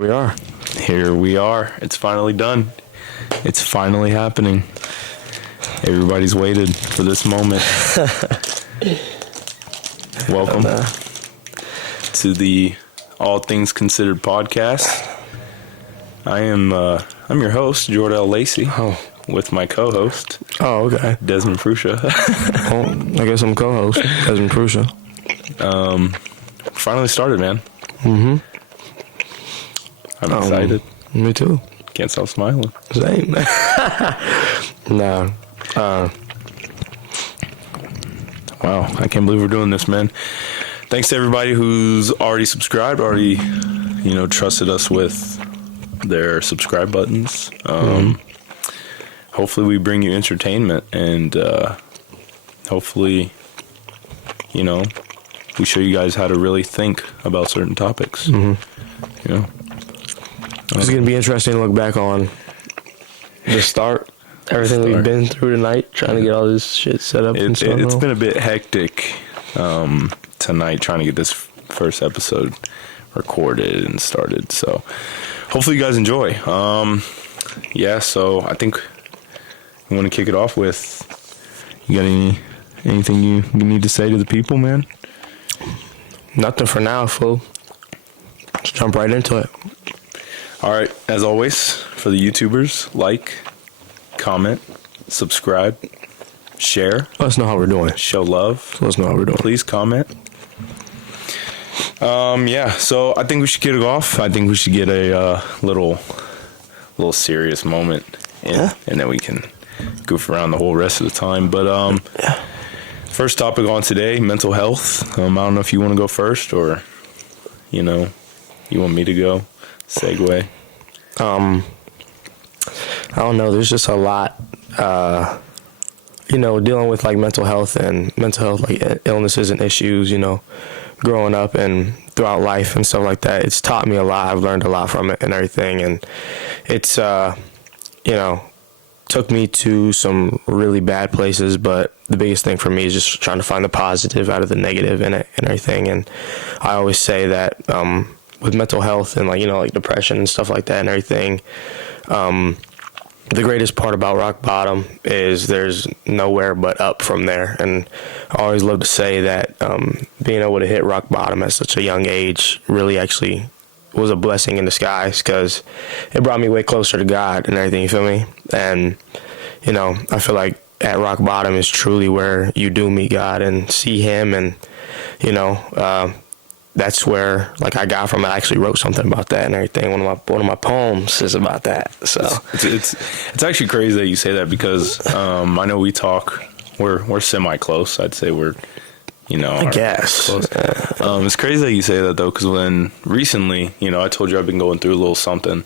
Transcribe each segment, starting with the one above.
We are. Here we are. It's finally done. It's finally happening. Everybody's waited for this moment. Welcome to the All Things Considered podcast. I'm your host, Jordell Lacey, with my co-host. Oh, okay. Desmond Prusha. Well, I guess I'm co-host, Desmond Prusha. Finally started, man. Mm-hmm. I'm excited. Me too. Can't stop smiling. Same. No. Wow, I can't believe we're doing this, man. Thanks to everybody who's already subscribed, trusted us with their subscribe buttons. Hopefully we bring you entertainment and hopefully, we show you guys how to really think about certain topics. Mm-hmm. It's going to be interesting to look back on the start. Everything we've been through tonight, trying to get all this shit set up and stuff. It's been a bit hectic tonight trying to get this first episode recorded and started. So hopefully you guys enjoy. So I think we want to kick it off with, you got anything you need to say to the people, man? Nothing for now, fool. Let's jump right into it. All right, as always, for the YouTubers, like, comment, subscribe, share. Let us know how we're doing. Show love. Let us know how we're doing. Please comment. So I think we should get it off. I think we should get a little serious moment in, and then we can goof around the whole rest of the time. But first topic on today, mental health. I don't know if you want to go first or, you want me to go. Segue. I don't know. There's just a lot, dealing with like mental health like illnesses and issues, growing up and throughout life and stuff like that. It's taught me a lot. I've learned a lot from it and everything. And it's, took me to some really bad places, but the biggest thing for me is just trying to find the positive out of the negative in it and everything. And I always say that, with mental health and like depression and stuff like that and everything, the greatest part about rock bottom is there's nowhere but up from there. And I always love to say that being able to hit rock bottom at such a young age really actually was a blessing in disguise, because it brought me way closer to God and everything, you feel me? And I feel like at rock bottom is truly where you do meet God and see him. And that's where I got from it. I actually wrote something about that and everything. One of my poems is about that. So it's actually crazy that you say that, because I know we talk. We're semi close. I'd say we're I guess close. It's crazy that you say that though, because when recently I told you I've been going through a little something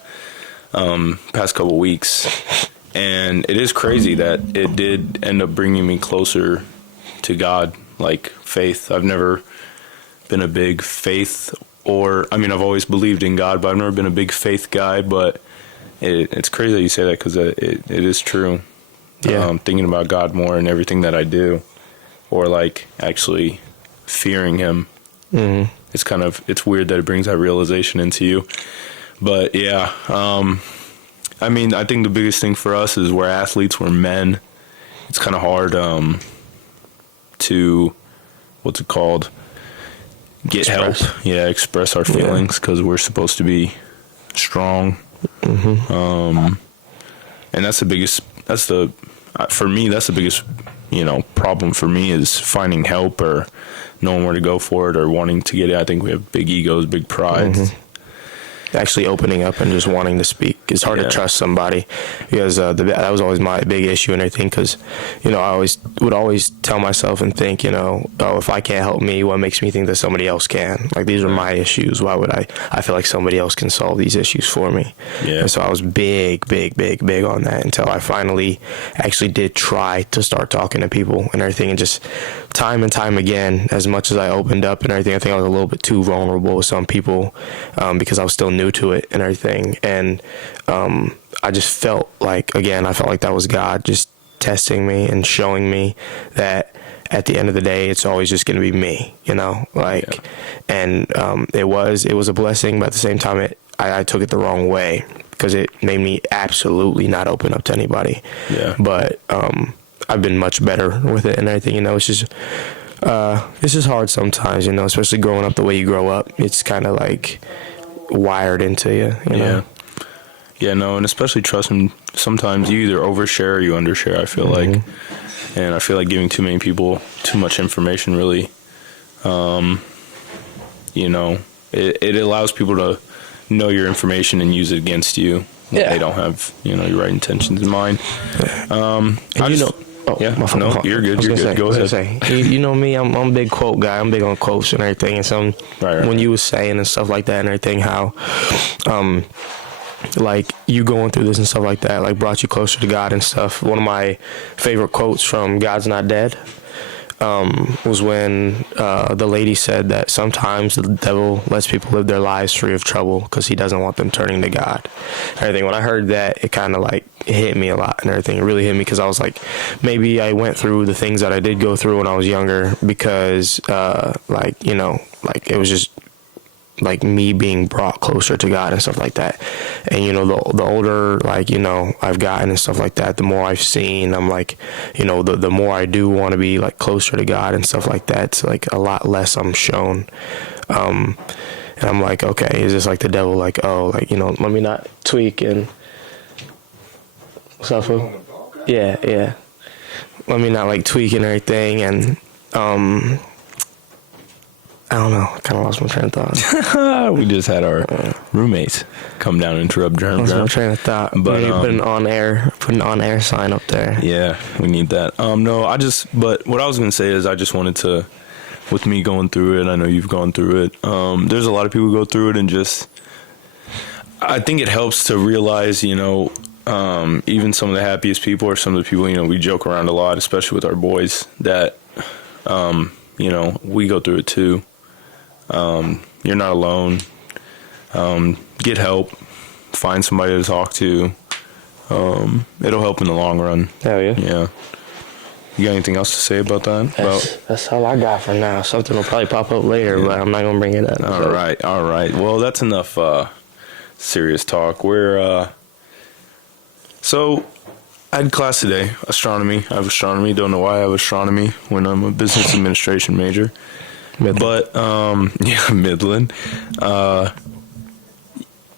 past couple weeks, and it is crazy that it did end up bringing me closer to God, like faith. I've never been a big faith, I've always believed in God, but I've never been a big faith guy. But it's crazy that you say that, because it is true. Yeah. Thinking about God more in everything that I do, or actually fearing him. Mm-hmm. It's weird that it brings that realization into you. But yeah, I think the biggest thing for us is we're athletes, we're men. It's kind of hard to, what's it called? Get help. Yeah, express our feelings, because we're supposed to be strong. Mm-hmm. And that's the biggest problem for me, is finding help or knowing where to go for it or wanting to get it. I think we have big egos, big pride. Mm-hmm. Actually opening up and just wanting to speak. It's hard to trust somebody, because that was always my big issue and everything, because I would always tell myself and think, if I can't help me, what makes me think that somebody else can? Like, these are my issues. Why would I feel like somebody else can solve these issues for me? Yeah. And so I was big on that, until I finally actually did try to start talking to people and everything. And just time and time again, as much as I opened up and everything, I think I was a little bit too vulnerable with some people, because I was still new to it and everything. And I just felt like that was God just testing me and showing me that at the end of the day, it's always just going to be me, and it was a blessing, but at the same time, I took it the wrong way because it made me absolutely not open up to anybody. Yeah. But I've been much better with it and everything. You know, it's just hard sometimes. You know, especially growing up the way you grow up. It's kind of like wired into you. You know? Yeah, no, and especially trusting. Sometimes you either overshare or you undershare. I feel like, and I feel like giving too many people too much information really, you know, it allows people to know your information and use it against you. Yeah. They don't have, you know, your right intentions in mind. And you know. Oh, Yeah, my fault, no, my fault. you're good. I was You're gonna good. Go ahead. say, you know me, I'm a big quote guy. I'm big on quotes and everything. And some Right. when you was saying and stuff like that and everything, how like you going through this and stuff like that, like brought you closer to God and stuff. One of my favorite quotes from God's Not Dead was when the lady said that sometimes the devil lets people live their lives free of trouble because he doesn't want them turning to God. Everything. When I heard that, it kind of like hit me a lot and everything. It really hit me because I was like, maybe I went through the things that I did go through when I was younger because like, you know, like it was just like me being brought closer to God and stuff like that. And you know, the older, like, you know, I've gotten and stuff like that, the more I've seen, I'm like, you know, the more I do want to be like closer to God and stuff like that. It's like a lot less I'm shown. And I'm like, okay, is this like the devil? Like, oh, like, you know, let me not tweak and what's up, fool? Yeah. Let me not like tweak and everything. And, I don't know. I kind of lost my train of thought. We just had our roommates come down and interrupt Germ. Lost my train of thought. But, But put an on air sign up there. Yeah, we need that. No, but what I was going to say is I just wanted to, with me going through it, I know you've gone through it. There's a lot of people who go through it and just, I think it helps to realize, you know, even some of the happiest people or some of the people, you know, we joke around a lot, especially with our boys, that, you know, we go through it too. You're not alone. Get help. Find somebody to talk to. It'll help in the long run. Hell yeah. Yeah. You got anything else to say about that? That's all I got for now. Something will probably pop up later, but I'm not going to bring it up. All right. Well, that's enough serious talk. So I had class today, astronomy. I have astronomy. Don't know why I have astronomy when I'm a business administration major. Midland. But yeah, Midland.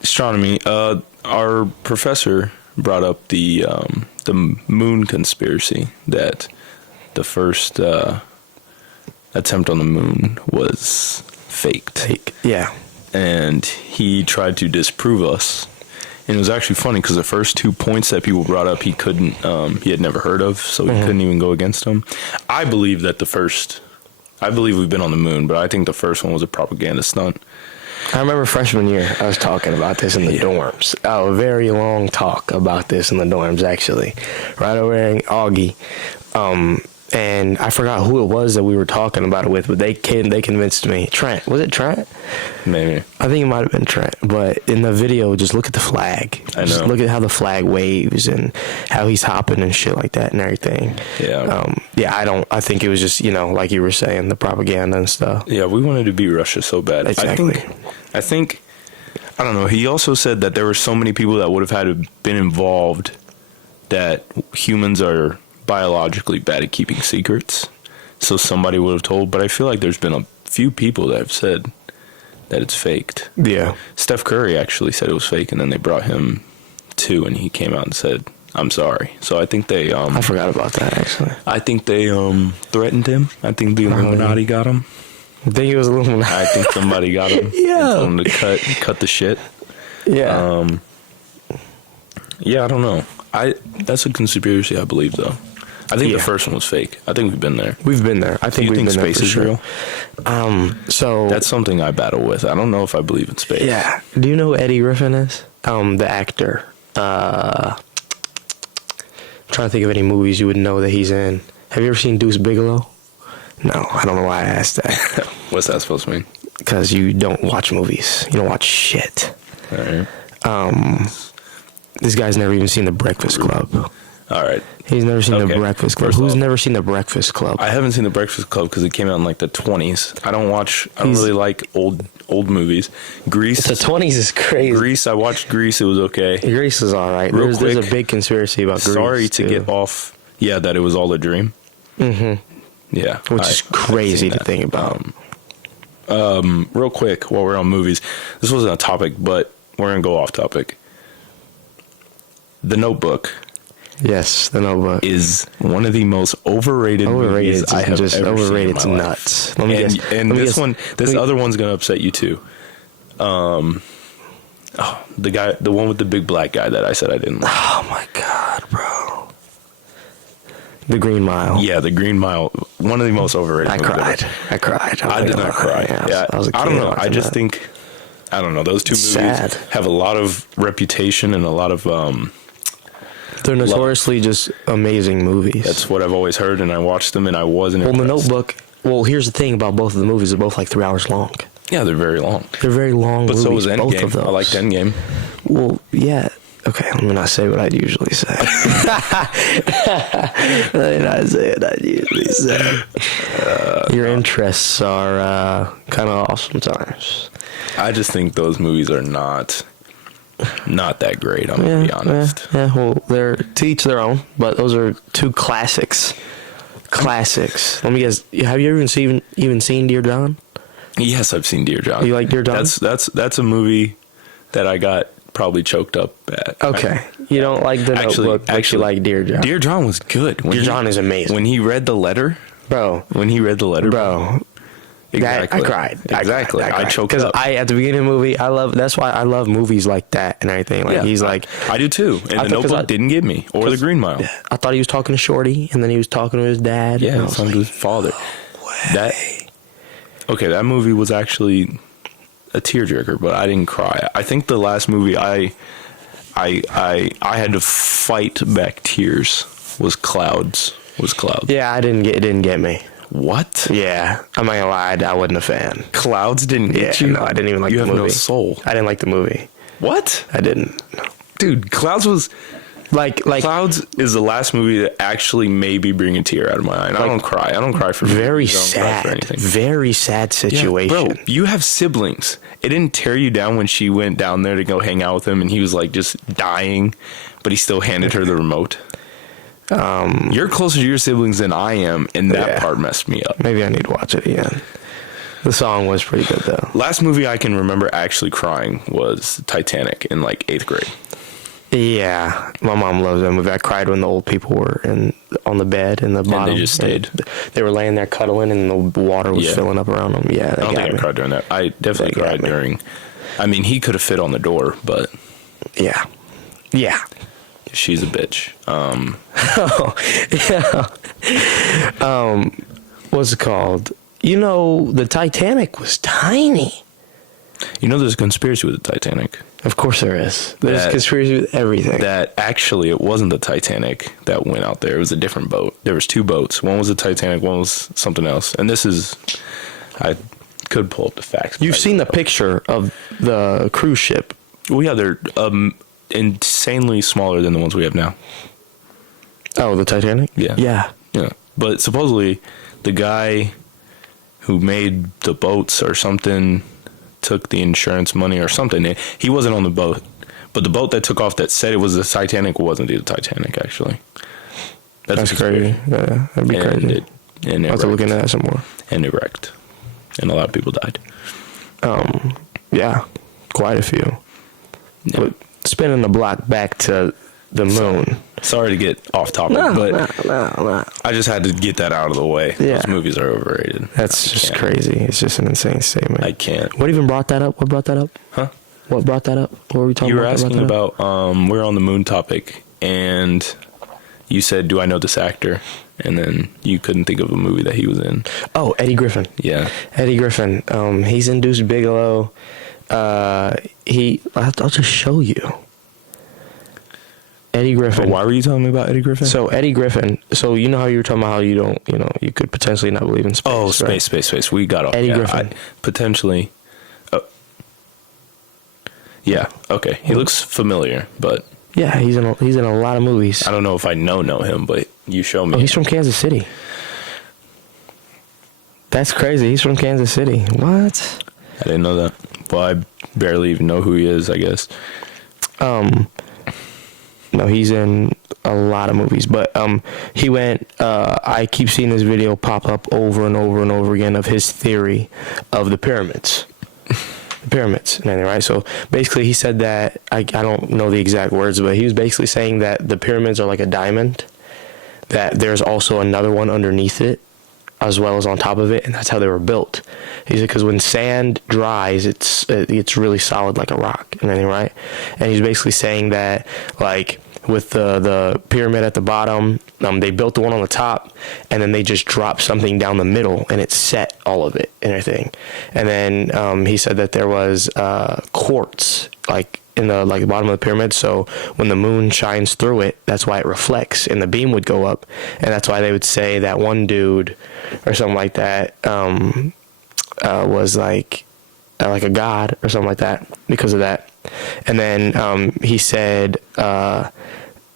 Astronomy. Our professor brought up the moon conspiracy, that the first attempt on the moon was faked. Yeah. And he tried to disprove us. And it was actually funny because the first 2 points that people brought up, he had never heard of, so he couldn't even go against them. I believe we've been on the moon, but I think the first one was a propaganda stunt. I remember freshman year, I was talking about this in the dorms. A very long talk about this in the dorms, actually. Right over there in Augie. And I forgot who it was that we were talking about it with, but they convinced me. Trent. Was it Trent? Maybe. I think it might have been Trent. But in the video, just look at the flag. I know. Just look at how the flag waves and how he's hopping and shit like that and everything. Yeah. I think it was just, you know, like you were saying, the propaganda and stuff. Yeah, we wanted to beat Russia so bad. Exactly. I think, I don't know, he also said that there were so many people that would have had to been involved that humans are biologically bad at keeping secrets. So somebody would have told, but I feel like there's been a few people that have said that it's faked. Yeah. Steph Curry actually said it was fake, and then they brought him to, and he came out and said, I'm sorry. So I think they I forgot about that, actually. I think they threatened him. I think the Illuminati got him. I think it was Illuminati. I think somebody got him. Yeah. And told him to cut the shit. Yeah. Yeah, I don't know. That's a conspiracy, I believe, though. I think the Yeah. first one was fake. I think we've been there. We've been there. I Do think you we've think been there space for is sure. real? So That's something I battle with. I don't know if I believe in space. yeah. Do you know who Eddie Griffin is? The actor. I'm trying to think of any movies you would know that he's in. Have you ever seen Deuce Bigelow? No, I don't know why I asked that. What's that supposed to mean? Because you don't watch movies. You don't watch shit. All right. This guy's never even seen The Breakfast Club. All right. He's never seen Okay. The Breakfast Club. First Who's off, never seen The Breakfast Club? I haven't seen The Breakfast Club because it came out in like the 20s. I don't He's- really like old movies. Grease. The 20s is crazy. Grease. I watched Grease. It was okay. Grease is all right. Real There's a quick, big conspiracy about Grease. Sorry to too. get off. Yeah, that it was all a dream. Mm-hmm. Yeah. Which is crazy to think about. Real quick, while we're on movies, this wasn't a topic, but we're going to go off topic. The Notebook Yes, The Notebook. is one of the most overrated movies I have just ever overrated seen in to my nuts. life. Let me And, guess. and let me this guess- one, this let me- other one's going to upset you too. The one with the big black guy that I said I didn't like. Oh my god, bro. The Green Mile. Yeah, The Green Mile, one of the most overrated. I movies cried. ever. I cried. I did not cry. Yeah, I was a kid I don't know. I watching just that. think, I don't know. Those two It's movies sad. have a lot of reputation and a lot of. They're notoriously just amazing movies. That's what I've always heard, and I watched them, and I wasn't. Well, The impressed. Notebook. Well, here's the thing about both of the movies. They're both like 3 hours long. Yeah, they're very long. They're very long But movies. so was both of Endgame. those. I liked Endgame. Well, yeah. Okay, let me not say what I'd usually say. Let me not say what I'd usually say. Your interests are kind of off sometimes. I just think those movies are not that great. I'm gonna be honest. Yeah, well, they're to each their own, but those are two classics. Classics. Let me guess. Have you ever even seen Dear John? Yes, I've seen Dear John. You like Dear John? That's a movie that I got probably choked up at. Okay. You don't like The Notebook, but you like Dear John. Dear John was good. Dear John is amazing. When he read the letter, Bro, exactly. I cried. Exactly. I choked because up. at the beginning of the movie, that's why I love movies like that and everything. Like he's like, I do too. And The Notebook didn't get me, or The Green Mile. I thought he was talking to Shorty, and then he was talking to his dad. Yeah, and I it's was on like, his father. That movie was actually a tearjerker, but I didn't cry. I think the last movie I had to fight back tears was Clouds. yeah, it didn't get me. What? Yeah, I'm not gonna lie, I wasn't a fan. Clouds didn't get Yeah, you? no, I didn't even like you the have movie. no soul. I didn't like the movie. What? I didn't. No. Dude, Clouds was Like Clouds is the last movie that actually made me bring a tear out of my eye. And I don't cry. I don't cry for very movies. I don't cry for sad, anything. very sad Yeah, situation. bro, you have siblings. It didn't tear you down when she went down there to go hang out with him and he was like just dying, but he still handed her the remote. You're closer to your siblings than I am, and that Yeah. part messed me up. Maybe I need to watch it again. The song was pretty good though. Last movie I can remember actually crying was Titanic in like 8th grade. Yeah, my mom loves that movie. I cried when the old people were on the bed in the bottom. they just stayed. And they were laying there cuddling, and the water was Yeah. filling up around them. Yeah, I don't think I cried during that. I definitely That got cried me. during. I mean, he could have fit on the door, but Yeah, yeah. she's a bitch. What's it called? You know, the Titanic was tiny. You know, there's a conspiracy with the Titanic. Of course there is. There's That- conspiracy with everything. That actually it wasn't the Titanic that went out there. It was a different boat. There was 2 boats. One was the Titanic, one was something else. And this is, I could pull up the facts. You've seen the picture of the cruise ship. Well, yeah, they're insanely smaller than the ones we have now. Oh, the Titanic? Yeah. Yeah. Yeah, but supposedly the guy who made the boats or something took the insurance money or something. He wasn't on the boat, but the boat that took off that said it was the Titanic wasn't the Titanic actually. That's crazy. Yeah, that'd be And crazy. it, and it I'll have to look wrecked. into that some more. And it wrecked, and a lot of people died. Yeah, quite a few. Yeah. But spinning the block back to the moon. Sorry to get off topic, but I just had to get that out of the way. Yeah. Those movies are overrated. That's I just can't. crazy. It's just an insane statement. I can't. What even brought that up? What brought that up? Huh? What brought that up? What were we talking You were about? that asking brought that up? about we're on the moon topic, and you said, "Do I know this actor?" And then you couldn't think of a movie that he was in. Oh, Eddie Griffin. Yeah. Eddie Griffin. He's in Deuce Bigelow. I'll just show you. Eddie Griffin. But why were you telling me about Eddie Griffin? So Eddie Griffin. So you know how you were talking about how you don't, you could potentially not believe in space. oh, right? space. We got off. Eddie Griffin. Potentially. Oh. Yeah. Okay. He looks familiar, but Yeah, he's in a lot of movies. I don't know if I know him, but you show me. Oh, he's from Kansas City. That's crazy. He's from Kansas City. What? I didn't know that. Well, I barely even know who he is, I guess. No, he's in a lot of movies, but he went. I keep seeing this video pop up over and over and over again of his theory of the pyramids. The pyramids, right? So basically, he said that I don't know the exact words, but he was basically saying that the pyramids are like a diamond. That there's also another one underneath it, as well as on top of it, and that's how they were built. He said because when sand dries, it's really solid like a rock, and everything, right? And he's basically saying that like with the pyramid at the bottom, they built the one on the top, and then they just dropped something down the middle, and it set all of it and everything. And then he said that there was quartz like in the bottom of the pyramid, so when the moon shines through it, that's why it reflects and the beam would go up, and that's why they would say that one dude or something like that was like a god or something like that because of that. And then he said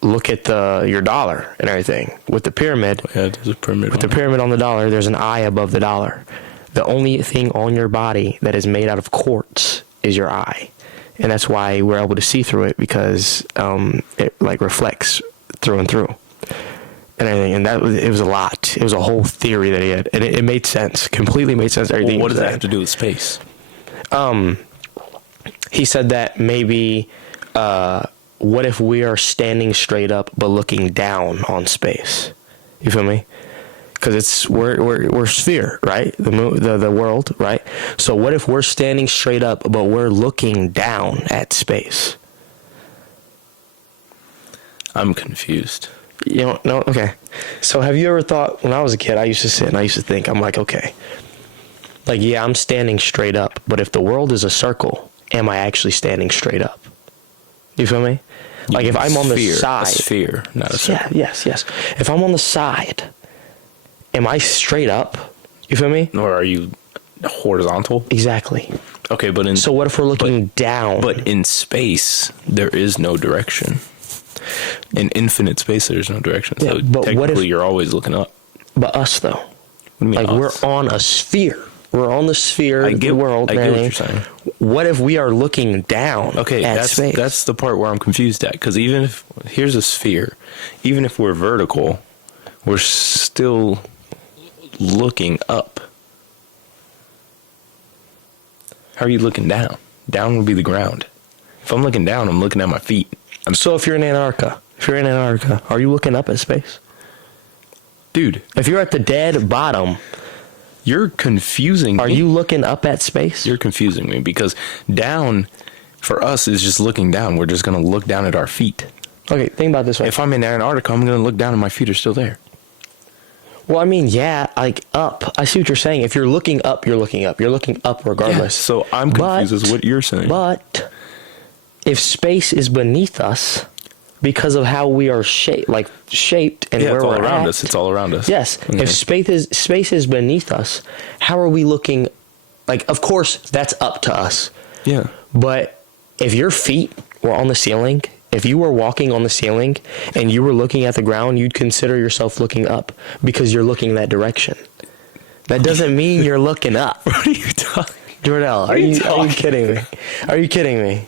look at your dollar and everything with the pyramid. Yeah, there's a pyramid. With the pyramid on the dollar, there's an eye above the dollar. The only thing on your body that is made out of quartz is your eye. And that's why we're able to see through it, because it like reflects through and through and everything. And it was a lot. It was a whole theory that he had, and it made sense. Completely made sense. Everything. Well, what does that have to do with space? He said that maybe what if we are standing straight up but looking down on space? You feel me? Because we're sphere, right? The world, right? So what if we're standing straight up but we're looking down at space? I'm confused. You don't know? Okay. So have you ever thought, when I was a kid, I used to sit and I used to think, I'm like, okay, like, yeah, I'm standing straight up, but if the world is a circle, am I actually standing straight up? You feel me? Like if I'm on the side. A sphere, not a circle. Yeah, yes. If I'm on the side, am I straight up? You feel me? Or are you horizontal? Exactly. Okay, but So what if we're looking down? But in space, there is no direction. In infinite space, there's no direction. Yeah, So but what technically, if- you're always looking up. But us, though. What do you mean Like, us? we're on a sphere. We're on the sphere I of get- the world. I get man. what you're saying. What if we are looking down Okay, at space? that's the part where I'm confused at. Because even if here's a sphere, even if we're vertical, we're still looking up. How are you looking down? Down would be the ground. If I'm looking down, I'm looking at my feet. So if you're in Antarctica, are you looking up at space? Dude, If you're at the dead bottom, you're confusing me. are you looking up at space? You're confusing me because down for us is just looking down. We're just going to look down at our feet. Okay, think about it this way. If I'm in Antarctica, I'm going to look down and my feet are still there. Well, I mean, yeah, like up. I see what you're saying. If you're looking up, you're looking up. You're looking up regardless. So I'm confused as what you're saying. But if space is beneath us because of how we are shaped and Yeah, where it's all we're around at, us. It's all around us. yes. Okay. If space is beneath us, how are we looking? Like, of course, that's up to us. Yeah. But if your feet were on the ceiling, if you were walking on the ceiling and you were looking at the ground, you'd consider yourself looking up because you're looking that direction. That doesn't mean you're looking up. What are you talking? Jordell, are you kidding me? Are you kidding me?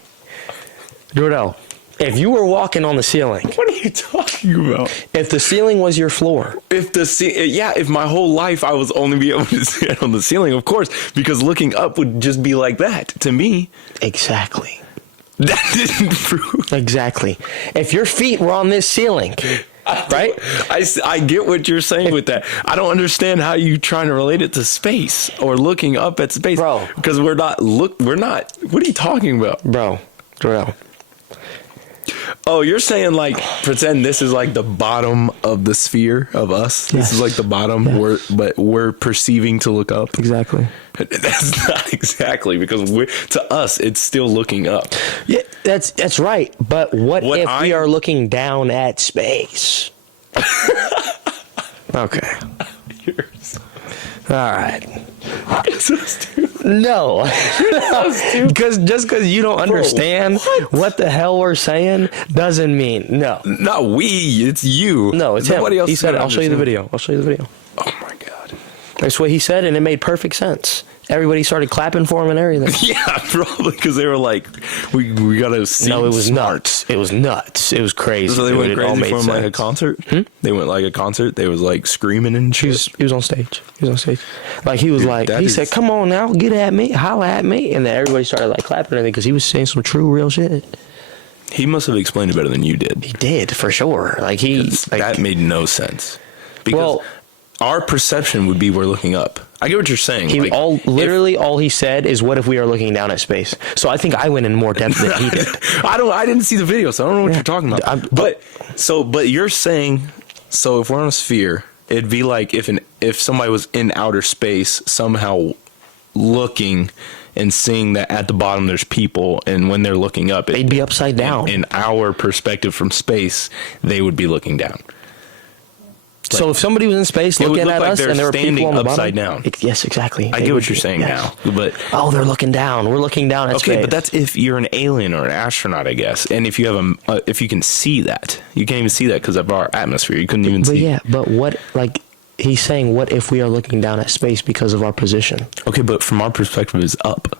Jordell, if you were walking on the ceiling, What are you talking about? if the ceiling was your floor, If my whole life I was only be able to sit on the ceiling, of course, because looking up would just be like that to me. exactly. That didn't prove. Exactly. If your feet were on this ceiling, right? I get what you're saying with that. I don't understand how you trying to relate it to space or looking up at space, Bro. Because we're not. What are you talking about? Bro, Jordell. Oh, you're saying like pretend this is like the bottom of the sphere of us. This Yes. is like the bottom, Yes. but we're perceiving to look up. Exactly. That's not exactly because to us it's still looking up. Yeah, that's right. But what if we are looking down at space? Okay. All right. No. Because just because you don't understand what the hell we're saying doesn't mean no. Not we, it's you. No, it's Nobody him. else He said, gonna I'll show you the understand. video. I'll show you the video. Oh my god. That's what he said, and it made perfect sense. Everybody started clapping for him and everything. Yeah, probably because they were like, we gotta see. No, it was smart. nuts. It was nuts. It was crazy. So they dude. went It all crazy made for him like a sense. concert. They went like a concert. They was like screaming and shit. He was on stage. He was on stage. Like he was Dude, like, that he is- said, "Come on now, get at me, holla at me," and then everybody started like clapping and because he was saying some true, real shit. He must have explained it better than you did. He did for sure. Like he, like, That made no sense. Because Well- our perception would be we're looking up. I get what you're saying. he like, all if- literally all he said is, "What if we are looking down at space?" So I think I went in more depth than he did. I didn't see the video, so I don't know what Yeah. you're talking about. But you're saying, so if we're on a sphere, it'd be like if somebody was in outer space somehow looking and seeing that at the bottom there's people, and when they're looking up, They'd be upside down. In our perspective from space, they would be looking down. So if somebody was in space It would looking look at like us they're and there were people standing on the upside bottom, down. yes, exactly. I They get would what you're be, saying yes. now, but Oh, they're looking down. We're looking down at space. okay, but that's if you're an alien or an astronaut, I guess. And if you have if you can see that, you can't even see that because of our atmosphere. You couldn't even But see. yeah, but what, like, he's saying, what if we are looking down at space because of our position? Okay, but from our perspective, it's up.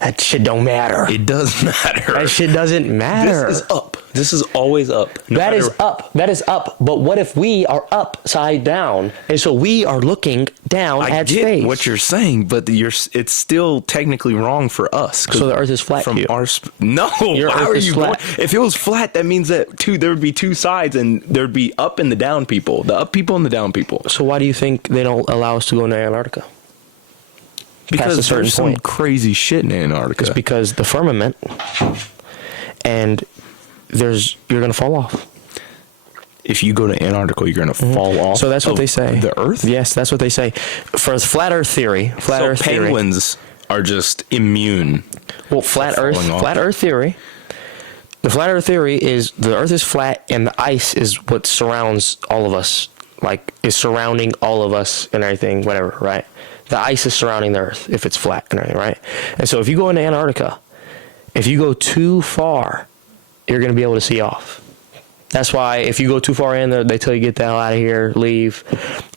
That shit don't matter. It does matter. That shit doesn't matter. This is up. This is always up. No That is matter- up. That is up. But what if we are upside down? And so we are looking down I at get space. what you're saying, but it's still technically wrong for us. 'cause So the Earth is flat from to you? our no. Your How Earth are is you flat. going? If it was flat, that means that there would be two sides, and there'd be up and the down people, the up people and the down people. So why do you think they don't allow us to go into Antarctica? Past a Because certain there's some point. crazy shit in Antarctica. It's because the firmament, and you're gonna fall off. If you go to Antarctica, you're going to fall off. So that's what of they say. The Earth. Yes, that's what they say. For the flat Earth theory, flat So Earth theory. penguins are just immune. Well, flat Falling Earth, off. flat Earth theory. The flat Earth theory is the Earth is flat and the ice is what surrounds all of us, like is surrounding all of us and everything, whatever, right? The ice is surrounding the Earth if it's flat and everything, right? And so if you go into Antarctica, if you go too far, you're going to be able to see off. That's why if you go too far in, they tell you get the hell out of here, leave.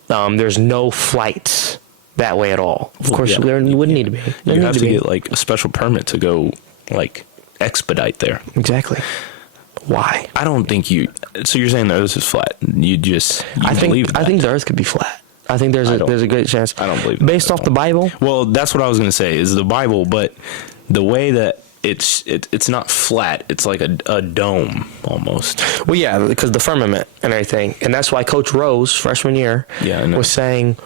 There's no flights that way at all. Of course, yeah. there wouldn't need to be. There You need have to be. get like a special permit to go like expedite there. Exactly. Why? I don't think you. So you're saying the Earth is flat? You believe that. I think the Earth could be flat. I think there's I don't- a great chance. I don't believe that based at off the Bible. Well, that's what I was gonna say. Is the Bible, but the way that it's not flat. It's like a dome almost. Well, yeah, because the firmament and everything, and that's why Coach Rose, freshman year, Yeah, I know. was saying,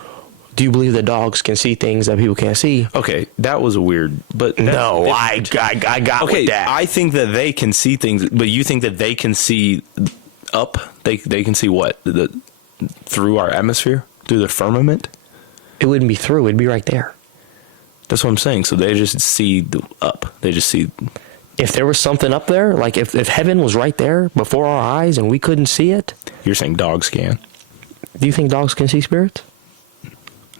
"Do you believe that dogs can see things that people can't see?" Okay, that was a weird. But No, I got Okay, with that. I think that they can see things, but you think that they can see up? They can see what through our atmosphere, through the firmament. It wouldn't be through; it'd be right there. That's what I'm saying. So they just see the up. They just see. If there was something up there, like if heaven was right there before our eyes and we couldn't see it, You're saying dogs can? do you think dogs can see spirits?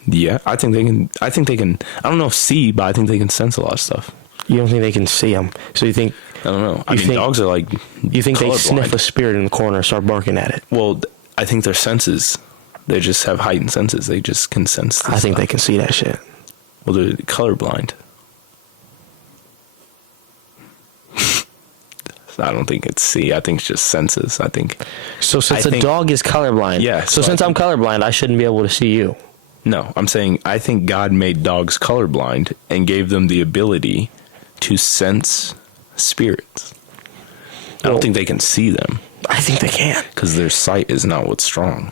Yeah, I think they can. I think they can. I don't know if see, but I think they can sense a lot of stuff. You don't think they can see them? So you think I don't know. I You mean, think- dogs are like. they colorblind. sniff a spirit in the corner and start barking at it? Well, I think their senses. They just have heightened senses. They just can sense. I think they can see that shit. Well, they're colorblind. I don't think it's see. I think it's just senses. I think So since I a think- dog is colorblind, Yeah, So so I since I'm think- colorblind, I shouldn't be able to see you. no. I'm saying I think God made dogs colorblind and gave them the ability to sense spirits. I Well- don't think they can see them I think they can. because their sight is not what's strong.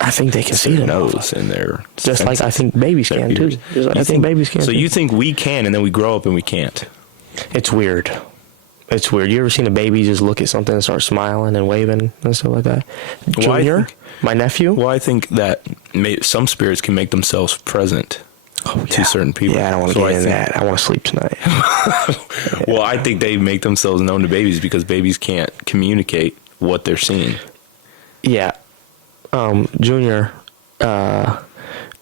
I think they can see Their them. nose and their Just like I senses, think babies their can too. ears. Just like You I think babies can. So too. you think we can, and then we grow up and we can't. It's weird. It's weird. You ever seen a baby just look at something and start smiling and waving and stuff like that? Well, I Junior, think- my nephew. Well, I think that some spirits can make themselves present to certain people. Yeah, I don't want to So get into think- that. I want to sleep tonight. Well, I think they make themselves known to babies because babies can't communicate what they're seeing. Yeah. Junior,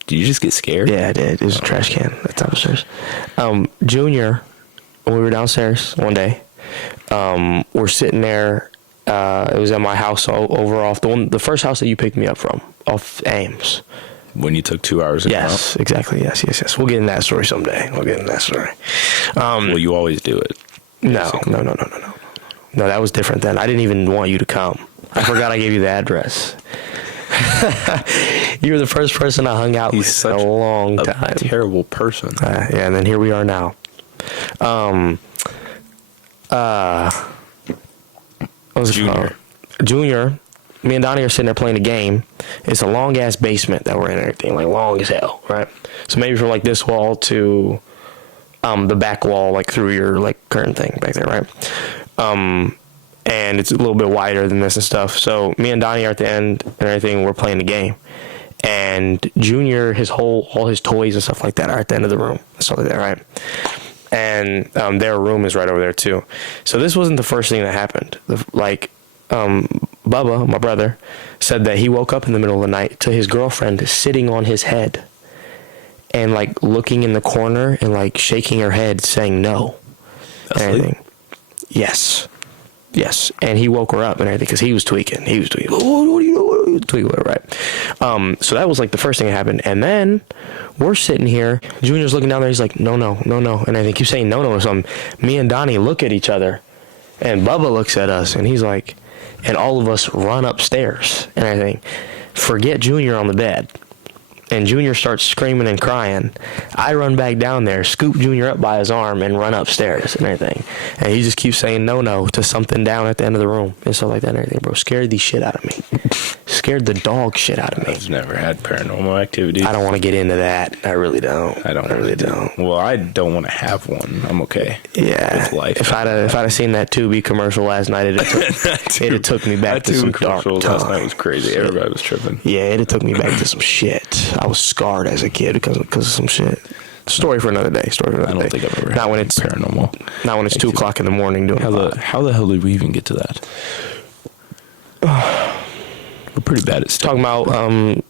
Did you just get scared? Yeah, I did. It was a trash can at the top of the stairs. Junior, when we were downstairs one day, we're sitting there. It was at my house over off the first house that you picked me up from, off Ames. When you took 2 hours to come Yes, exactly. Yes. We'll get in that story someday. Well, you always do it. No. No, that was different then. I didn't even want you to come. I forgot I gave you the address. You were the first person I hung out with in a long time. Terrible person. Yeah, and then here we are now. What was it called? Junior, me and Donnie are sitting there playing a game. It's a long ass basement that we're in and everything, like long as hell, right? So maybe from like this wall to the back wall, like through your like curtain thing back there, right? And it's a little bit wider than this and stuff. So me and Donnie are at the end and everything. We're playing the game, and Junior, all his toys and stuff like that are at the end of the room, stuff like that, right? And their room is right over there too. So this wasn't the first thing that happened. Bubba, my brother, said that he woke up in the middle of the night to his girlfriend sitting on his head and like looking in the corner and like shaking her head, saying no. And everything. Yes. And he woke her up and everything because he was tweaking. Oh, what are you doing? Tweaking, right? So that was like the first thing that happened. And then we're sitting here. Junior's looking down there. He's like, no. And I keep saying no or something. Me and Donnie look at each other. And Bubba looks at us. And he's like, and all of us run upstairs. And I think, forget Junior on the bed. And Junior starts screaming and crying. I run back down there, scoop Junior up by his arm, and run upstairs and everything. And he just keeps saying no to something down at the end of the room and stuff like that and everything, bro. Scared the shit out of me. Scared the dog shit out of me. I've never had paranormal activity. I don't want to get into that. I really don't. I really don't. Well, I don't want to have one. I'm okay. Yeah. With life. If I'd have seen that Tubi commercial last night, it'd have took me back to some dark times. Last night was crazy. Everybody was tripping. Yeah, it'd have took me back to some shit. I was scarred as a kid because of some shit. Story for another day. I don't think I've ever not when had it's paranormal. Not when it's 2 o'clock in the morning doing how the hell did we even get to that? We're pretty bad at stuff. Talking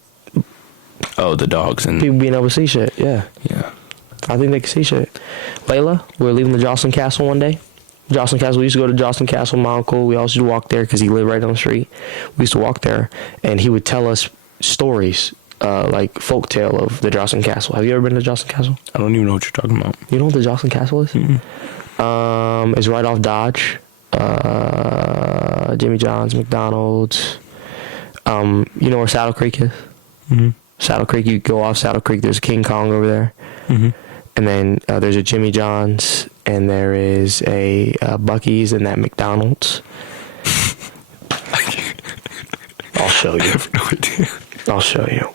about the dogs and people being able to see shit. Yeah. I think they can see shit. Layla, we were leaving the Jocelyn Castle one day. Jocelyn Castle, we used to go to Jocelyn Castle. My uncle, we also used to walk there because he lived right down the street. We used to walk there, and he would tell us stories, like folktale of the Jocelyn Castle. Have you ever been to Jocelyn Castle? I don't even know what you're talking about. You know what the Jocelyn Castle is? Mm-hmm. It's right off Dodge. Jimmy John's, McDonald's. You know where Saddle Creek is? Mm-hmm. Saddle Creek, you go off Saddle Creek, there's a King Kong over there. Mm-hmm. And then there's a Jimmy John's, and there is a Buc-ee's and that McDonald's. I'll show you. I have no idea. I'll show you.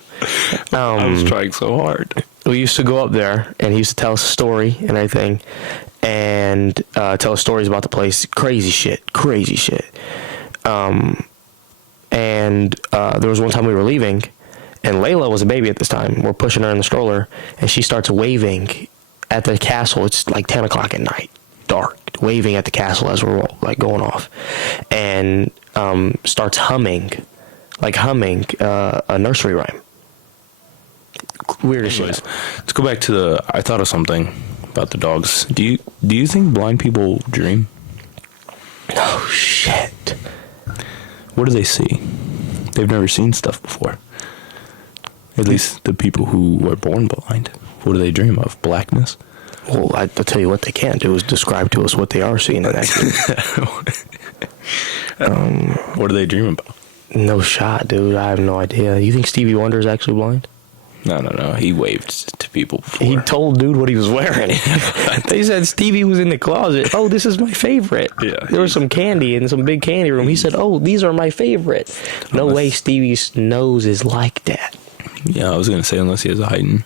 I was trying so hard. We used to go up there, and he used to tell us a story and everything, and tell us stories about the place. Crazy shit. And there was one time we were leaving, and Layla was a baby at this time. We're pushing her in the stroller, and she starts waving at the castle. It's like 10 o'clock at night, dark, waving at the castle as we're like going off, and starts humming a nursery rhyme. Weird as shit. Let's go back to I thought of something about the dogs. Do you think blind people dream? Oh shit. What do they see? They've never seen stuff before. At least the people who were born blind. What do they dream of? Blackness? Well, I'll tell you what they can't do is describe to us what they are seeing in that. What do they dream about? No shot, dude. I have no idea. You think Stevie Wonder is actually blind? No. He waved to people before. He told dude what he was wearing. They said Stevie was in the closet. Oh, this is my favorite. Yeah. There was some candy in some big candy room. He said, oh, these are my favorite. No way Stevie's nose is like that. Yeah, I was going to say unless he has a heightened.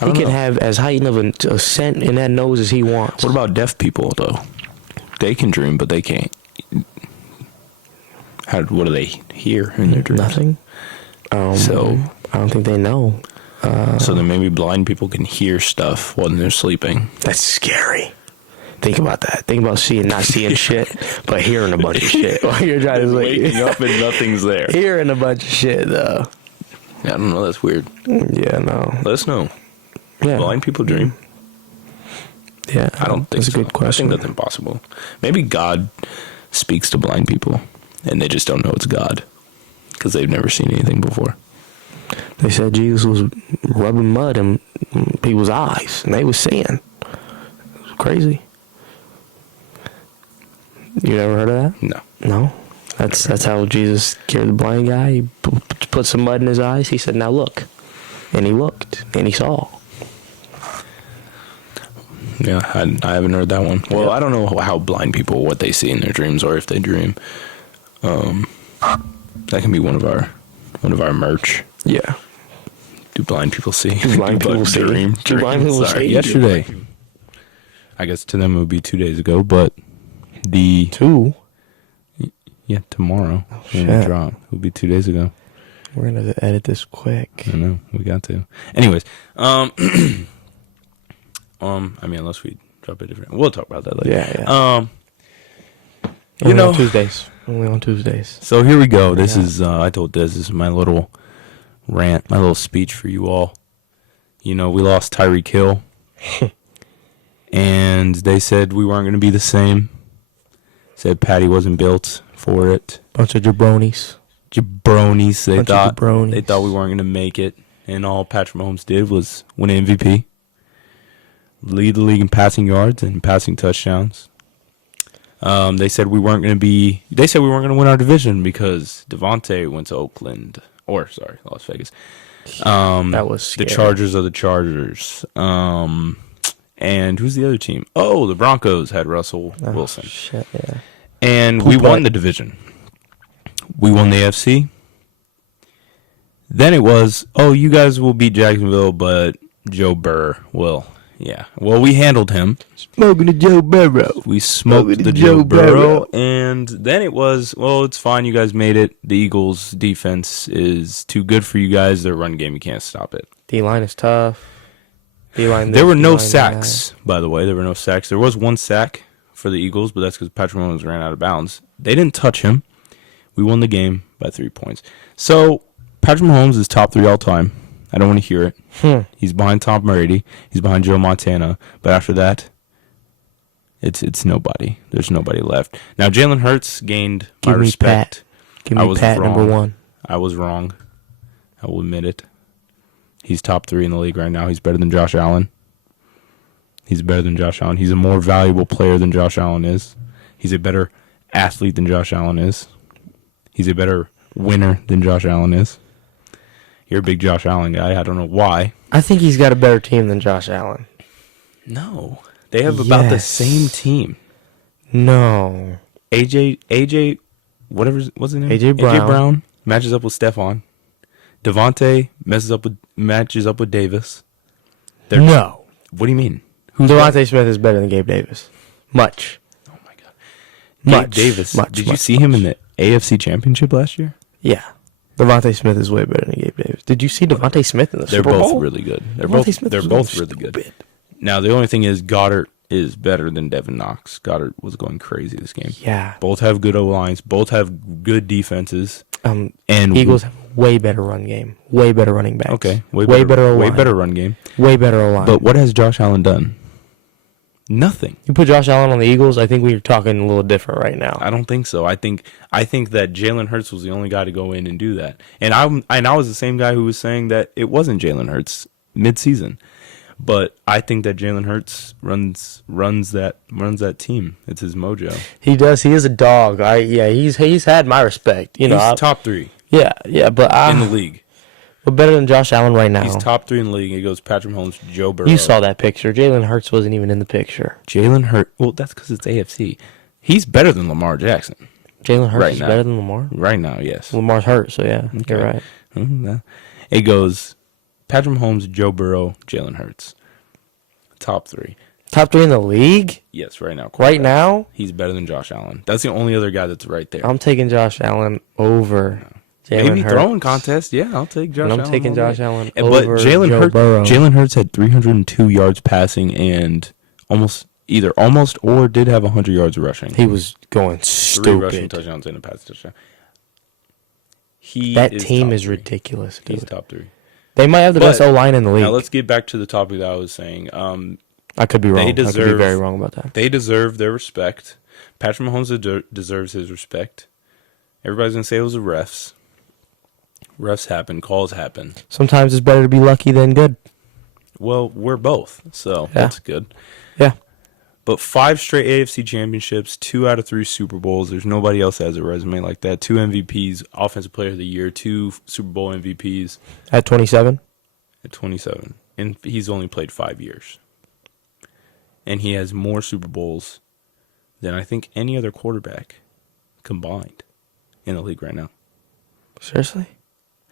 He can have as heightened of a scent in that nose as he wants. What about deaf people, though? They can dream, but they can't. What do they hear in their dreams? Nothing. So I don't think they know. So then maybe blind people can hear stuff when they're sleeping. That's scary. Think about that. Think about not seeing shit, but hearing a bunch of shit while you're trying to sleep. Waking up and nothing's there. Hearing a bunch of shit, though. Yeah, I don't know. That's weird. Yeah, no. Let us know. Yeah. Blind people dream? Yeah, I don't think that's so. a good question. I think that's impossible. Maybe God speaks to blind people, and they just don't know it's God because they've never seen anything before. They said Jesus was rubbing mud in people's eyes, and they was seeing. It was crazy. You never heard of that? No. No. That's how Jesus cured the blind guy. He put some mud in his eyes. He said, "Now look," and he looked, and he saw. Yeah, I haven't heard that one. Well, Yep. I don't know how blind people, what they see in their dreams, or if they dream. That can be one of our merch. Yeah. Do blind people see? Do blind people see? Dream. Do blind people Sorry. see? Yesterday. I guess to them it would be 2 days ago, but the 2. tomorrow when we shit. drop, it will be 2 days ago. We're gonna have to edit this quick. I know we got to. Anyways, I mean, unless we drop it different, we'll talk about that later. Yeah. You know, on Tuesdays. Only on Tuesdays. so here we go. This Yeah. is I told Des, this is my little rant, my little speech for you all. You know, we lost Tyreek Hill, and they said we weren't going to be the same. Said Patty wasn't built for it. Bunch of jabronis. Jabronis. They Bunch of thought jabronis. they thought we weren't going to make it, and all Patrick Mahomes did was win an MVP, lead the league in passing yards and passing touchdowns. They said we weren't going to win our division because Devontae went to Las Vegas. That was the scary. Chargers are the Chargers. And who's the other team? Oh, the Broncos had Russell Oh, Wilson. Shit, yeah. And we Poop won butt. the division. We won the AFC. Then it was, you guys will beat Jacksonville, but Joe Burr will. Yeah. Well, we handled him. Smoking to Joe Burrow. We smoked the Joe Burrow. And then it was, it's fine. You guys made it. The Eagles' defense is too good for you guys. Their run game, you can't stop it. D-line is tough. D-line. There were no D-line sacks, by the way. There were no sacks. There was one sack for the Eagles, but that's because Patrick Mahomes ran out of bounds. They didn't touch him. We won the game by 3 points. So, Patrick Mahomes is top 3 all time. I don't want to hear it. He's behind Tom Brady. He's behind Joe Montana. But after that, it's nobody. There's nobody left. Now, Jalen Hurts gained my Give me respect. Pat. Give I me was Pat wrong. number 1. I was wrong. I will admit it. He's top 3 in the league right now. He's better than Josh Allen. He's better than Josh Allen. He's a more valuable player than Josh Allen is. He's a better athlete than Josh Allen is. He's a better winner than Josh Allen is. You're a big Josh Allen guy. I don't know why. I think he's got a better team than Josh Allen. No. They have about the Yes. same team. No. AJ, what's his name? AJ Brown. matches up with Stephon. Devontae matches up with Davis. No. What do you mean? Devontae Smith is better than Gabe Davis. Much. Oh my God. Much. Gabe Davis. Much, Did you much, see him in the AFC Championship last year? Yeah. Devontae Smith is way better than Gabe Davis. Did you see Devontae Smith in the They're Super Bowl? both really good. They're Devontae Smith both was really good. stupid. Now the only thing is Goddard is better than Devin Knox. Goddard was going crazy this game. Yeah. Both have good O-lines. Both have good defenses. And Eagles have way better run game. Way better running backs. Okay. Way better O-line. Way better run game. Way better O-line. But what has Josh Allen done? Nothing. You put Josh Allen on the Eagles, I think we're talking a little different right now. I don't think so. I think that Jalen Hurts was the only guy to go in and do that. And I was the same guy who was saying that it wasn't Jalen Hurts mid-season. But I think that Jalen Hurts runs that team. It's his mojo. He does. He is a dog. He's had my respect. He's top 3 Yeah, but in the league. But better than Josh Allen right now. He's top 3 in the league. It goes Patrick Mahomes, Joe Burrow. You saw that picture. Jalen Hurts wasn't even in the picture. Jalen Hurts. Well, that's because it's AFC. He's better than Lamar Jackson. Jalen Hurts Right is now. better than Lamar? Right now, yes. Lamar's hurt, so yeah, Okay. you're right. It goes Patrick Mahomes, Joe Burrow, Jalen Hurts. Top 3. Top 3 in the league? Yes, right now. Right now? He's better than Josh Allen. That's the only other guy that's right there. I'm taking Josh Allen over Jalen Maybe Hurts. throwing contest. Yeah, I'll take Josh And Allen. I'm taking all Josh day. Allen But over Jalen Hurts had 302 yards passing and almost or did have 100 yards rushing. He was going 3 rushing stupid. touchdowns and a pass touchdown. That team top is three. ridiculous, dude. He's top 3. They might have the best But O-line in the league. Now let's get back to the topic that I was saying. I could be wrong. I could be deserve- very wrong about that. They deserve their respect. Patrick Mahomes deserves his respect. Everybody's going to say it was the refs. Refs happen. Calls happen. Sometimes it's better to be lucky than good. Well, we're both, so that's good. Yeah. But 5 straight AFC championships, 2 out of 3 Super Bowls. There's nobody else that has a resume like that. 2 MVPs, Offensive Player of the Year, 2 Super Bowl MVPs At 27? at 27. And he's only played 5 years. And he has more Super Bowls than I think any other quarterback combined in the league right now. Seriously?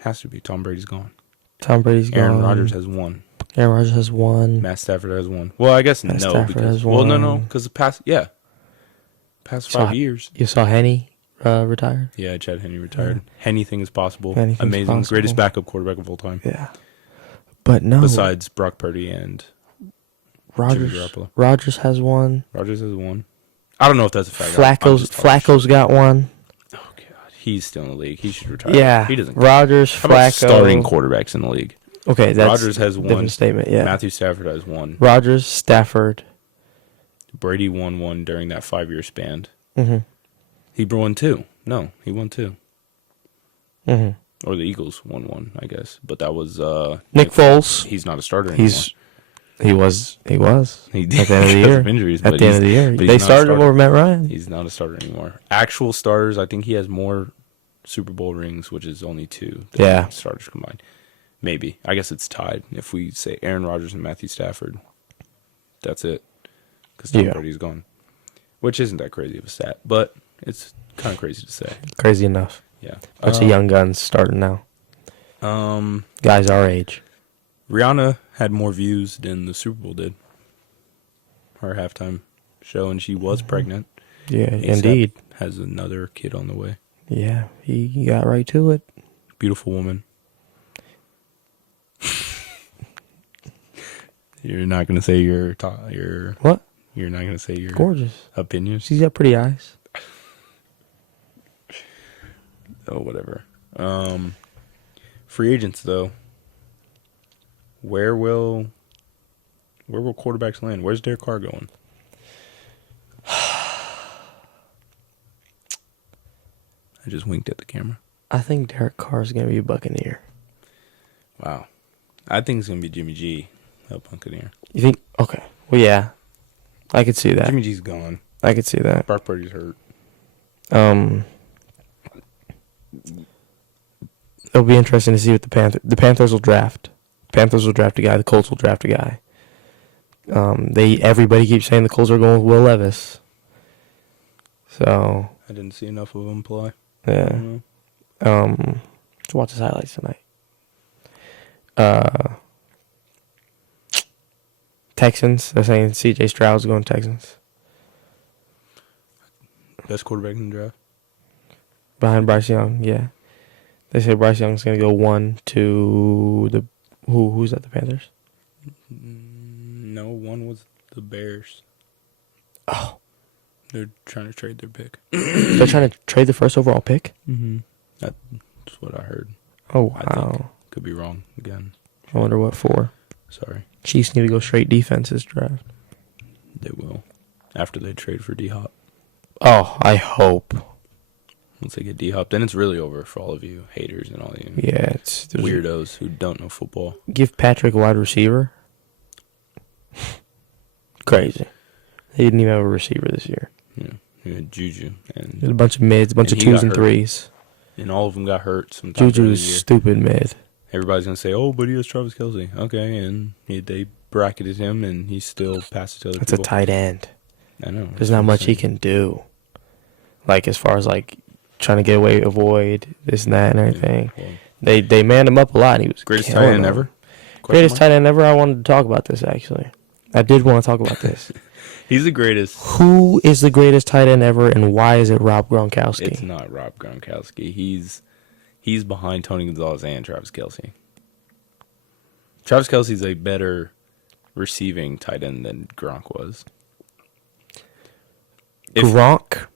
Has to be. Tom Brady's gone. Tom Brady's gone. Aaron Rodgers has 1. Aaron Rodgers has 1. Matt Stafford has 1. Well, I guess Matt no. Stafford Because, has well, no, one. because the past 5 So- years. You saw Henny retired? Yeah, Chad Henne retired. Anything is possible. Anything's Amazing. possible. Greatest backup quarterback of all time. Yeah. But no. Besides Brock Purdy and Jimmy Garoppolo. Rodgers has 1. Rodgers has 1. I don't know if that's a fact. I'm just talking Flacco's shit. got 1. Oh, God. He's still in the league. He should retire. Yeah. He doesn't. Rodgers, How about Flacco. starting quarterbacks in the league? Okay, that's Rodgers has a 1. different statement, yeah. Matthew Stafford has 1. Rodgers, Stafford. Brady won 1 during that 5-year span. Mm-hmm. He won 2. No, he won 2. Mm-hmm. Or the Eagles won 1, I guess. But that was Nick Foles. He's not a starter anymore. He was He at the end of the because year. of injuries, At but the end of the he's- year, but he's they not a started him starter. over Matt Ryan. He's not a starter anymore. Actual starters, I think he has more Super Bowl rings, which is only 2. than Yeah. Starters combined. Maybe. I guess it's tied. If we say Aaron Rodgers and Matthew Stafford, that's it. Because Tom Yeah. Brady's gone. Which isn't that crazy of a stat, but it's kind of crazy to say. Crazy enough. Yeah. Bunch of young guns starting now. Guys our age. Rihanna had more views than the Super Bowl did. Her halftime show, and she was pregnant. Yeah, A$AP indeed. Has another kid on the way. Yeah, he got right to it. Beautiful woman. You're not gonna say your What? You're not gonna say your Gorgeous. opinions. She's got pretty eyes. Oh, whatever. Free agents though. Where will quarterbacks land? Where's Derek Carr going? I just winked at the camera. I think Derek Carr's going to be a Buccaneer. Wow. I think it's gonna be Jimmy G, a Buccaneer. You think? Okay. Well, yeah. I could see that. Jimmy G's gone. I could see that. Brock Purdy's hurt. It'll be interesting to see what the Panthers will draft. Panthers will draft a guy. The Colts will draft a guy. Everybody keeps saying the Colts are going with Will Levis. So I didn't see enough of him play. yeah. Mhm. Let's watch his highlights tonight. Texans. They're saying C.J. Stroud's going Texans Best quarterback in the draft. behind Bryce Young. Yeah, they say Bryce Young's going to go 1 to the who's at the Panthers? No, one was the Bears. Oh, They're trying to trade their pick. they're trying to trade the first overall pick. Mm-hmm. That's what I heard. Oh I think. wow! Could be wrong again. I wonder what for. Sorry. Chiefs need to go straight defense this draft. They will. After they trade for D-Hop. Oh, I hope. Once they get D-Hop, then it's really over for all of you haters and all you Yeah, it's weirdos who don't know football. Give Patrick a wide receiver. Crazy. He didn't even have a receiver this year. Yeah. You had Juju. There's a bunch of mids, a bunch And of he 2s got and hurt. 3s. And all of them got hurt sometime Juju during is the year. stupid mid. Everybody's going to say, oh, but he has Travis Kelce. Okay, and they bracketed him, and he still passed it to other That's a people. tight end. I know. There's not much he can do. Like, as far as, like, trying to get away, avoid this and that and everything. Well, They manned him up a lot. And he was greatest tight killing end them. ever? Greatest Question tight end ever. I wanted to talk about this, actually. I did want to talk about this. mark? He's the greatest. Who is the greatest tight end ever, and why is it Rob Gronkowski? It's not Rob Gronkowski. He's behind Tony Gonzalez and Travis Kelce. Travis Kelce's a better receiving tight end than Gronk was. If Gronk,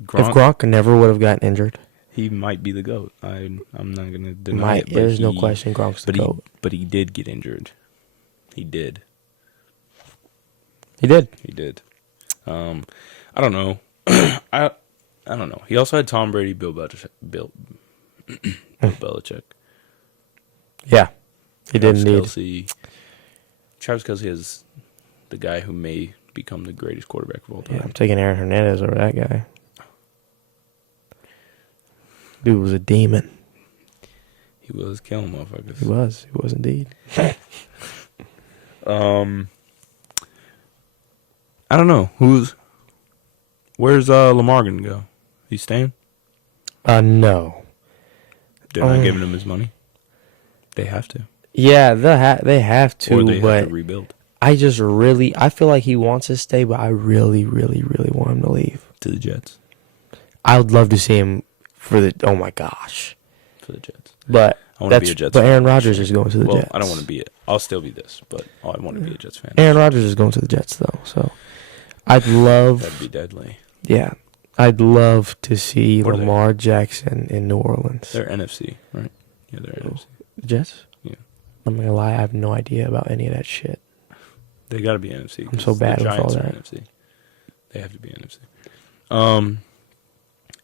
if Gronk never would have gotten injured, He might be the GOAT. I'm not gonna deny Might. it. But There's no question Gronk's the But he, GOAT. but he did get injured. He did. He did. He did. I don't know. I don't know. He also had Tom Brady, Bill Belichick. Yeah. He did indeed. Travis Kelce is the guy who may become the greatest quarterback of all time. Yeah, I'm taking Aaron Hernandez over that guy. Dude was a demon. He was killing motherfuckers. He was. He was indeed. I don't know. Where's Lamar gonna go? He's staying? No. They're not giving him his money. They have to. Yeah, they have to, Or they but have to rebuild I feel like he wants to stay, but I really, really, really want him to leave. to the Jets. I would love to see him oh my gosh. For the Jets. But I want to be a Jets but fan. Aaron Rodgers is going to the Well, Jets. I don't want to be it. I'll still be this, but I want to be a Jets fan. Aaron Rodgers is going to the Jets though, so I'd love That'd be deadly. yeah. I'd love to see What are they? Lamar Jackson in New Orleans. They're NFC, right? Yeah, they're NFC. The Jets? Yeah. I'm not gonna lie, I have no idea about any of that shit. They got to be NFC. I'm so 'cause the bad with all Giants are that. NFC. They have to be NFC.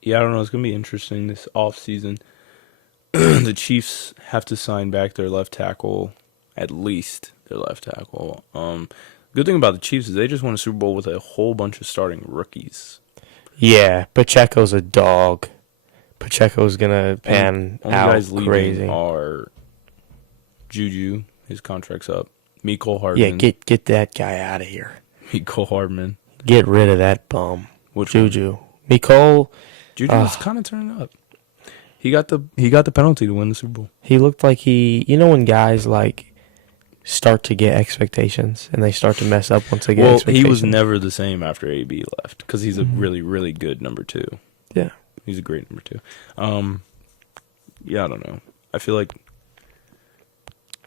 Yeah, I don't know. It's gonna be interesting this off season. The Chiefs have to sign back their left tackle, at least their left tackle. Good thing about the Chiefs is they just won a Super Bowl with a whole bunch of starting rookies. Yeah, Pacheco's a dog. Pacheco's gonna pan Only out guys leaving crazy. are Juju. His contract's up. Mecole Yeah, Hardman. get that guy out of here. Mecole Hardman. Get rid of that bum. Which one? Juju. Nicole, Juju was kind of turning up. He got the penalty to win the Super Bowl. he looked like when guys like start to get expectations and they start to mess up once they get Well, expectations. he was never the same after AB left because he's a really, really good number two. Yeah. He's a great number two. Yeah, I don't know. I feel like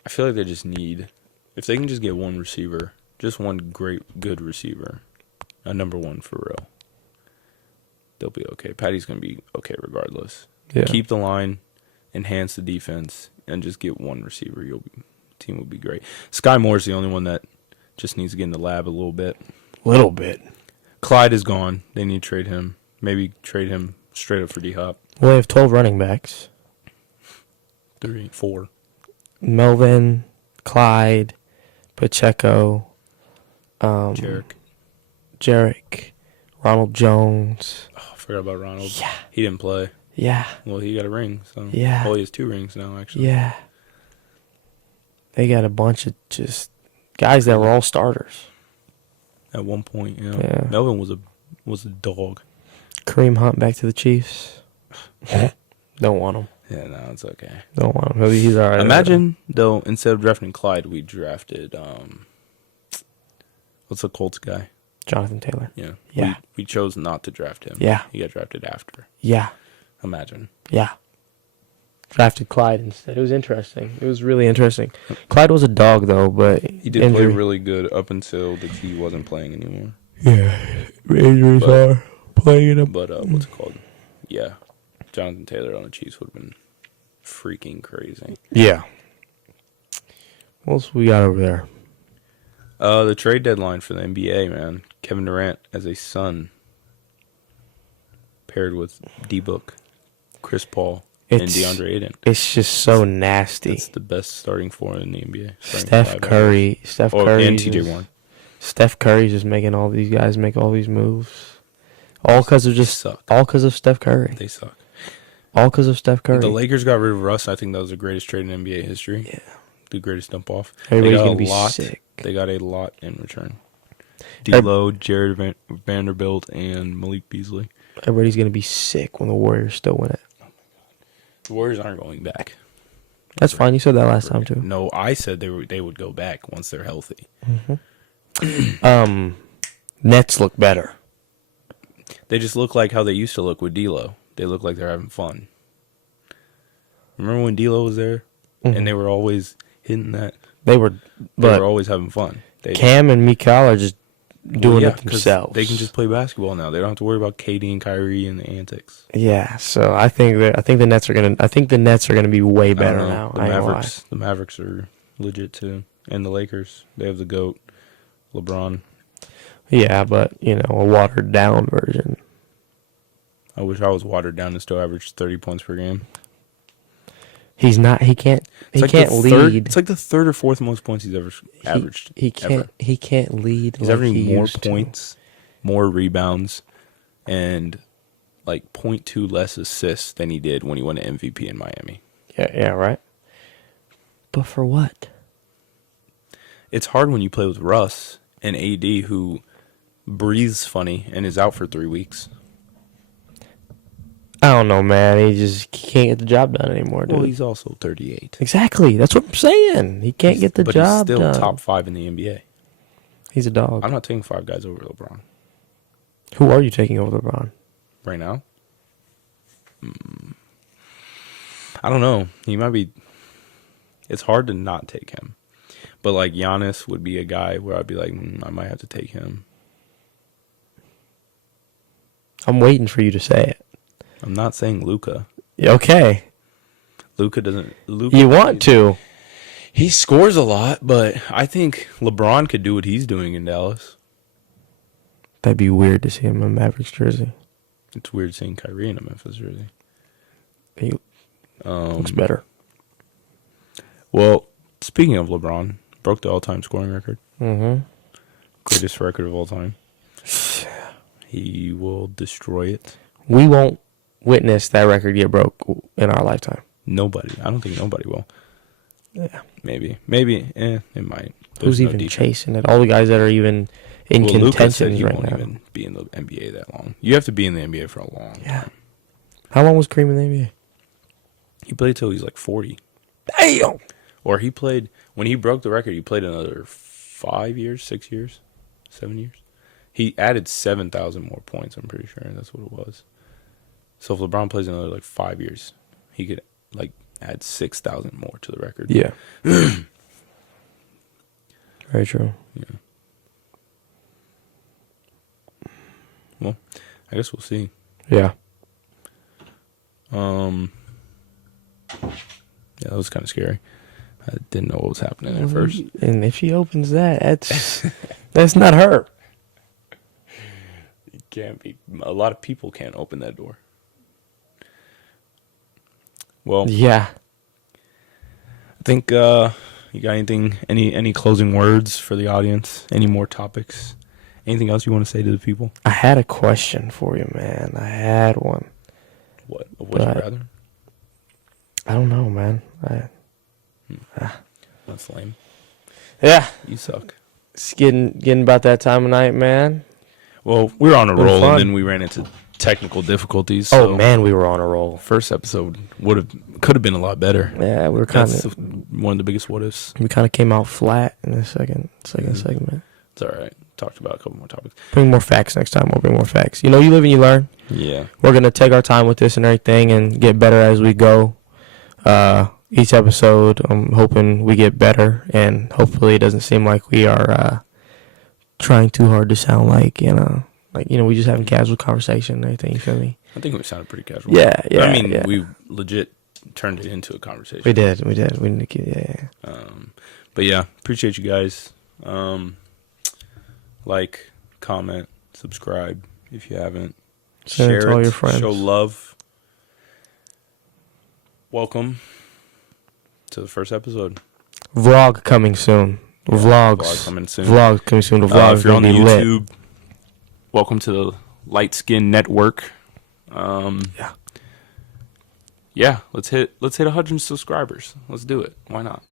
they just need, if they can just get one receiver, just one good receiver, a number one for real, they'll be okay. Patty's gonna be okay regardless. Yeah. Keep the line, enhance the defense, and just get one receiver. Team will be great. Sky Moore's the only one that just needs to get in the lab a little bit. Little bit. Clyde is gone. They need to trade him. Maybe trade him straight up for D-Hop. Well, they have 12 running backs. 3, 4. Melvin, Clyde, Pacheco, Jarek, Ronald Jones. Oh, I forgot about Ronald. Yeah. He didn't play. Yeah. Well, he got a ring. So. Yeah. Well, he has 2 rings now, actually. Yeah. They got a bunch of just guys that were all starters. At one point, yeah. Yeah. Melvin was a dog. Kareem Hunt back to the Chiefs. Don't want him. Yeah, no, it's okay. Don't want him. He's all right. Imagine, though, instead of drafting Clyde, we drafted, what's the Colts guy? Jonathan Taylor. Yeah. Yeah. We chose not to draft him. Yeah. He got drafted after. Yeah. Imagine. Yeah. Drafted Clyde instead. It was interesting. It was really interesting. Clyde was a dog, though, but He did play really good up until he wasn't playing anymore. Yeah. Injuries are playing him. But what's it called? Yeah. Jonathan Taylor on the Chiefs would have been freaking crazy. Yeah. What else we got over there? The trade deadline for the NBA, man. Kevin Durant as a Sun paired with D-Book, Chris Paul, and DeAndre Ayton. It's just so nasty. It's the best starting four in the NBA. Steph Curry. And TJ Warren. Steph Curry's just making all these guys make all these moves. All because of Steph Curry. They suck. All because of Steph Curry. The Lakers got rid of Russ. I think that was the greatest trade in NBA history. Yeah. The greatest dump off. Everybody's going to be sick. They got a lot in return. D'Lo, Jared Vanderbilt, and Malik Beasley. Everybody's going to be sick when the Warriors still win it. The Warriors aren't going back. That's fine. You said that last time, too. No, I said they would go back once they're healthy. Nets look better. They just look like how they used to look with D'Lo. They look like they're having fun. Remember when D'Lo was there? And they were always hitting that? They were They were always having fun. Cam and Mikal are just doing yeah, it 'cause themselves. they can just play basketball now. They don't have to worry about KD and Kyrie and the antics. Yeah, so I think the Nets are gonna be way better now. The I ain't gonna lie. Mavericks are legit too, and the Lakers. They have the GOAT, LeBron. Yeah, but a watered down version. I wish I was watered down and still averaged 30 points per game. He's not. He can't. He It's can't lead. It's like the third or fourth most points he's ever averaged. He can't. ever. He can't lead. He's like averaging he more used to. points, more rebounds, and like 0.2 less assists than he did when he won an MVP in Miami. Yeah, right. But for what? It's hard when you play with Russ and AD, who breathes funny and is out for 3 weeks. I don't know, man. He can't get the job done anymore, dude. Well, he's also 38. Exactly. That's what I'm saying. He can't get the but job he's still done. top 5 in the NBA. He's a dog. I'm not taking 5 guys over LeBron Who are you taking over LeBron? right now. I don't know. He might be. It's hard to not take him. But like Giannis would be a guy where I'd be like, I might have to take him. I'm waiting for you to say it. I'm not saying Luka. Okay. Luka doesn't. You want to. He scores a lot, but I think LeBron could do what he's doing in Dallas. That'd be weird to see him in a Mavericks jersey. It's weird seeing Kyrie in a Memphis jersey. He looks better. Well, speaking of LeBron, broke the all-time scoring record. Mm-hmm. Greatest record of all time. He will destroy it. We won't witness that record get broke in our lifetime. Nobody. I don't think nobody will. Yeah. Maybe. It might. Who's even chasing it? All the guys that are even in Luka said contention he right won't now. even be in the NBA that long. You have to be in the NBA for a long time. How long was Kareem in the NBA? He played till he's like 40. Damn. Or he played, when he broke the record, he played another 5 years, 6 years, 7 years. He added 7,000 more points, I'm pretty sure. That's what it was. So if LeBron plays another like 5 years, he could like add 6,000 more to the record. Yeah. Very true. Yeah. Well, I guess we'll see. Yeah. Yeah, that was kind of scary. I didn't know what was happening at first. And if she opens that, that's not her. It can't be. A lot of people can't open that door. Well, Yeah. I think you got anything? Any closing words for the audience? Any more topics? Anything else you want to say to the people? I had a question for you, man. I had one. What? Would you rather? I don't know, man. That's lame. Yeah. You suck. It's getting about that time of night, man. Well, we were on a Been roll, fun. and then we ran into technical difficulties. So Oh man, we were on a roll. first episode could have been a lot better. Yeah, we were kind That's of one of the biggest what ifs. we kind of came out flat in the second segment. It's all right. Talked about a couple more topics. Bring more facts next time. We'll bring more facts. You live and you learn. Yeah. We're gonna take our time with this and everything and get better as we go. Each episode, I'm hoping we get better, and hopefully it doesn't seem like we are trying too hard to sound like we just having casual conversation and everything. You feel me? I think we sounded pretty casual. Yeah. I mean, yeah. we legit turned it into a conversation. We did. We need to keep, yeah. But yeah, appreciate you guys. Like, comment, subscribe if you haven't. Send it Share to all it. your friends. Show love. Welcome to the first episode. Vlog coming soon. Vlogs. Vlog coming soon. Vlogs coming soon. The vlogs If you're on the gonna be lit. YouTube, welcome to the Light Skin Network. Yeah. Yeah, let's hit 100 subscribers. Let's do it. Why not?